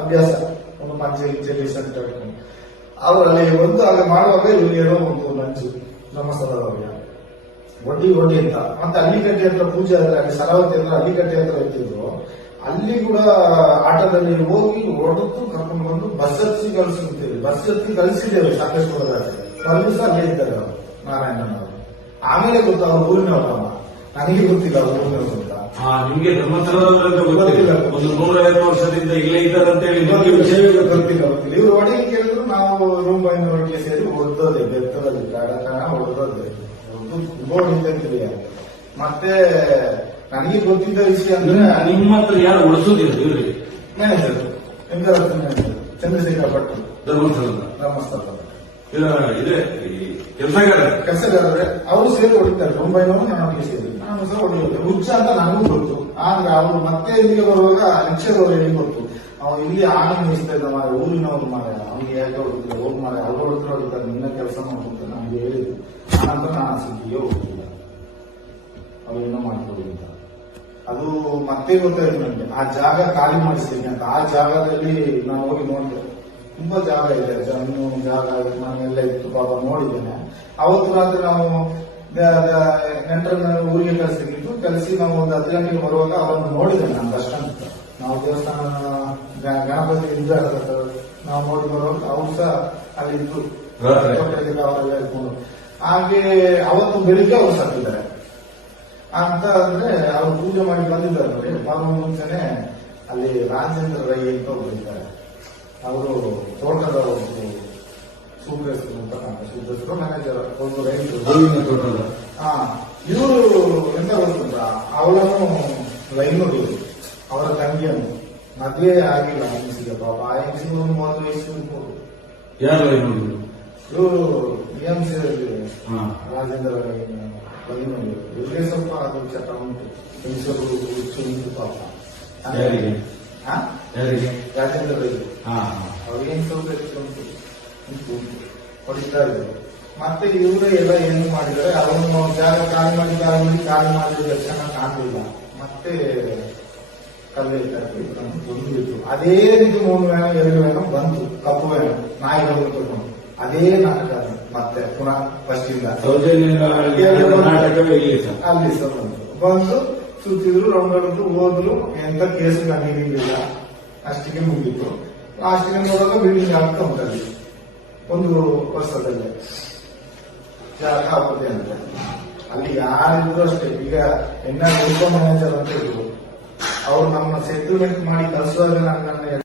ಅಭ್ಯಾಸ, ಒಂದು ಪಂಚೆ ಗಿಂಚೆ ಡೀಸೆಂಟ್ ಇಟ್ಕೊಂಡು ಅವ್ರು ಅಲ್ಲಿ ಒಂದು ಅಲ್ಲಿ ಮಾಡುವಾಗ ಇಲ್ಲಿ ಏನೋ ಒಂದು ನಮ್ಮ ಧರ್ಮಸ್ಥಳದವ್ರಿಗೆ ಒಡ್ಡಿ ಒಡ್ಡಿ ಅಂತ. ಮತ್ತೆ ಅಲ್ಲಿಕಟ್ಟೆ ಹತ್ರ ಪೂಜೆ ಅಂದ್ರೆ, ಅಲ್ಲಿ ಸರಾವತಿ ಹತ್ರ ಅಲ್ಲಿಕಟ್ಟೆ ಹತ್ರ ಇರ್ತಿದ್ರು. ಅಲ್ಲಿ ಕೂಡ ಆಟದಲ್ಲಿ ಹೋಗಿ ಹೊಡೆದು ಕರ್ಕೊಂಡು ಬಂದು ಬಸ್ ಹತ್ತಿ ಕಳಿಸಿರ್ತೀವಿ ಬಸ್ ಹತ್ತಿ ಕಲಿಸಿದ್ದೇವೆ ಸಾಕಷ್ಟು ಅಲ್ಲಿ ಸಹ ಅಲ್ಲೇ ಇದ್ದಾರೆ ಅವರು, ನಾರಾಯಣನವರು. ಆಮೇಲೆ ಗೊತ್ತು ಅವ್ರು ಊರಿನವರಮ್ಮ ನನಗೆ ಗೊತ್ತಿಲ್ಲ ಅವ್ರು ಊರಿನವರು ನಿಮ್ಗೆ ಗೊತ್ತಿಲ್ಲ. ಒಂದು ನೂರೈವತ್ತು ವರ್ಷದಿಂದ ಇಲ್ಲೇ ಇದ್ದಾರೆ ಅಂತ ಹೇಳಿ ಗೊತ್ತಿಲ್ಲ. ಗೊತ್ತಿಲ್ಲ. ಇವ್ರು ಒಡೆಗೆ ಕೇಳಿದ್ರು ನಾವು ರೂಮ್ ಒಟ್ಟಿಗೆ ಸೇರಿ ಹೊಡೆದೋದೆ. ಬೆತ್ತದಲ್ಲಿ ಕಾಡತನ ಹೊಡೆದೋದೆ ನಿಂತಿದ್ವಿ ಮತ್ತೆ ನನಗೆ ಗೊತ್ತಿದ್ದ ವಿಷಯ ಅಂದ್ರೆ ನಿಮ್ಮ- ಹತ್ರ ಯಾರು ಉಳಿಸೋದಿಲ್ಲ ಇವರಿಗೆ. ಮ್ಯಾನೇಜರ್ ಚಂದ್ರಶೇಖರ್ ಭಟ್. ಧರ್ಮಸ್ಥಳ ಧರ್ಮಸ್ಥಳ ಇದೆ. ಕೆಲಸಗಾರ ಅವರು ಸೇರಿ ಹೊಡಿತಾರೆ ಮುಂಬೈನವರು ನಾನು ಸೇರಿ ನಾನು ಸಹ ಹೊಡೆಯೋದು ಹುಚ್ಚ ಅಂತ ನನಗೂ ಗೊತ್ತು. ಆದ್ರೆ ಅವರು ಮತ್ತೆ ಇಲ್ಲಿಗೆ ಬರುವಾಗ ಅಕ್ಷರವರು ಹೇಳಿ ಗೊತ್ತು. ಅವ್ನು ಇಲ್ಲಿ ಆನೆ ನಿಲ್ಲಿಸ್ತಾ ಇದ್ದ ಮಾರೆ ಊರಿನವರು ಮಾರೆ ಅವ್ನಿಗೆ ಯಾಕೆ ಹೊಡಿದ್ರೆ ಹೋಗಿ ಮಾರೆ ಅವ್ರು ಹತ್ರ ಹೊಡಿತಾರೆ ನಿನ್ನ ಕೆಲಸ ಮಾಡ್ಕೊಂತ ನಮ್ಗೆ ಹೇಳಿದ್ರು ಅಂತ ನಾನು ಸಿಟಿಗೆ ಹೋಗಿಲ್ಲ ಅವ್ರೇನೋ ಅಂತ ಅದು ಮತ್ತೆ ಗೊತ್ತಾಯ್ತು ನನಗೆ ಆ ಜಾಗ ಖಾಲಿ ಮಾಡಿಸ್ತೀನಿ ಅಂತ. ಆ ಜಾಗದಲ್ಲಿ ನಾನು ಹೋಗಿ ನೋಡಿದೆ. ತುಂಬಾ ಜಾಗ ಇದೆ. ಜಮೀನು ಜಾಗ ಪಾಪ ನೋಡಿದ್ದೇನೆ. ಅವತ್ತು ರಾತ್ರಿ ನಾವು ನೆಂಟರನ್ನ ಊರಿಗೆ ಕಳಿಸಿದ್ದು ಕಳಿಸಿ ನಾವು ಒಂದು ಹತ್ತು ಗಂಟೆಗೆ ಬರುವಾಗ ಅವರನ್ನು ನೋಡಿದ್ದೇನೆ ನಾನು ದರ್ಶನ ನಾವು ದೇವಸ್ಥಾನ ಗಣಪತಿ ಇದ್ದ ನಾವು ನೋಡಿ ಬರುವಾಗ ಅವ್ರು ಸಹ ಅಲ್ಲಿ ಇದ್ದು. ಅವರೆಲ್ಲ ಇಟ್ಕೊಂಡು ಹಾಗೆ ಅವತ್ತು ಬೆಳಿಗ್ಗೆ ಅವ್ರು ಸತ್ತಿದ್ದಾರೆ ಅಂತ ಅಂದ್ರೆ ಅವ್ರು ಪೂಜೆ ಮಾಡಿ ಬಂದಿದ್ದಾರೆ ನೋಡಿ. ಬರುವ ಮುಂಚೆನೆ ಅಲ್ಲಿ ರಾಜೇಂದ್ರ ರೈ ಅಂತ ಒಬ್ಬರಿದ್ದಾರೆ ಅವರು ತೋಟದ ಮ್ಯಾನೇಜರ್ ಒಂದು ರೈತರು ಹಾ ಇವರು ಎಂತ ಗೊತ್ತುಂಟ? ಅವಳನ್ನು ಲೈನ್ ನೋಡಿದ್ರು ಅವರ ತಂಗಿಯನ್ನು ಮದುವೆ ಆಗಿಲ್ಲ ಹೆಂಗಸಿಗೆ ಪಾಪ. ಆ ಹೆಂಗಸಿಗೆ ಒಂದು ಮೂವತ್ತು ವಯಸ್ಸು ಇರ್ಬೋದು. ಯಾರು ನೋಡಿದ್ರು ಇವರು ಬಿ ಎಂ ಸಿ ರಾಜೇಂದ್ರ ಇವರಿಗೆ ಸ್ವಲ್ಪ ಅದು ಚಟ ಉಂಟು. ಹೆಂಗಸರು ಹುಚ್ಚು ಉಂಟು ಪಾಪ. ರಾಜೇಂದ್ರ ರೈಲು ಹಾ ಅವ್ರಿಗೇನು ಸ್ವಲ್ಪ ಹೆಚ್ಚು ಉಂಟು? ಉಂಟು. ಉಂಟು ಹೊಡಿತಾ ಇದ್ರು ಮತ್ತೆ ಇವರು ಎಲ್ಲ ಏನು ಮಾಡಿದ್ದಾರೆ ಅವನು ಜಾಗ ಖಾಲಿ ಮಾಡಿ ಖಾಲಿ ಮಾಡಿ ಖಾಲಿ ಮಾಡಿದ ಲಕ್ಷಣ ಕಾಣಲಿಲ್ಲ ಮತ್ತೆ ಕಲ್ಲು ಬಂದಿತ್ತು ಅದೇ ರೀತಿ ಮೂರು ವ್ಯಾನ ಎರಡು ವ್ಯಾನ ಬಂತು ಕಪ್ಪು ವ್ಯಾನ ನಾಯಿಗಳು ತಗೊಂಡು ಅದೇ ನಾಟಕ ಅದು. ಮತ್ತೆ ಪುನಃ ಫಸ್ಟ್ ಇಂದ ಸೌಜನ್ಯ ನಾಟಕವೇ ಇಲ್ಲಿ ಸರ್ ಅಲ್ಲಿ ಸಹ ಬಂತು ಬಂದು ಸುತ್ತಿದ್ರು ರೌಂಡ್ ಹೊಡೆದು ಹೋದ್ರು ಎಂತ ಕೇಸು ಕಂಡಿರಲಿಲ್ಲ ಅಷ್ಟಿಗೆ ಮುಗೀತು ಲಾಸ್ಟಿಗೆ ನೋಡುವಾಗ ಬಿಲ್ಡಿಂಗ್ ಆಗ್ತಾ ಉಂಟಲ್ಲಿ ಒಂದು ವರ್ಷದಲ್ಲಿ ಜಾಗ ಹಾಕುತ್ತೆ ಅಂತ. ಅಲ್ಲಿ ಯಾರಿದ್ರು ಅಷ್ಟೇ. ಈಗ ಎನ್ನ ಮ್ಯಾನೇಜರ್ ಅಂತ ಇದ್ರು ಅವ್ರು ನಮ್ಮ ಸೆಟಲ್ಮೆಂಟ್ ಮಾಡಿ ಕಳಿಸುವಾಗ ನನ್ನ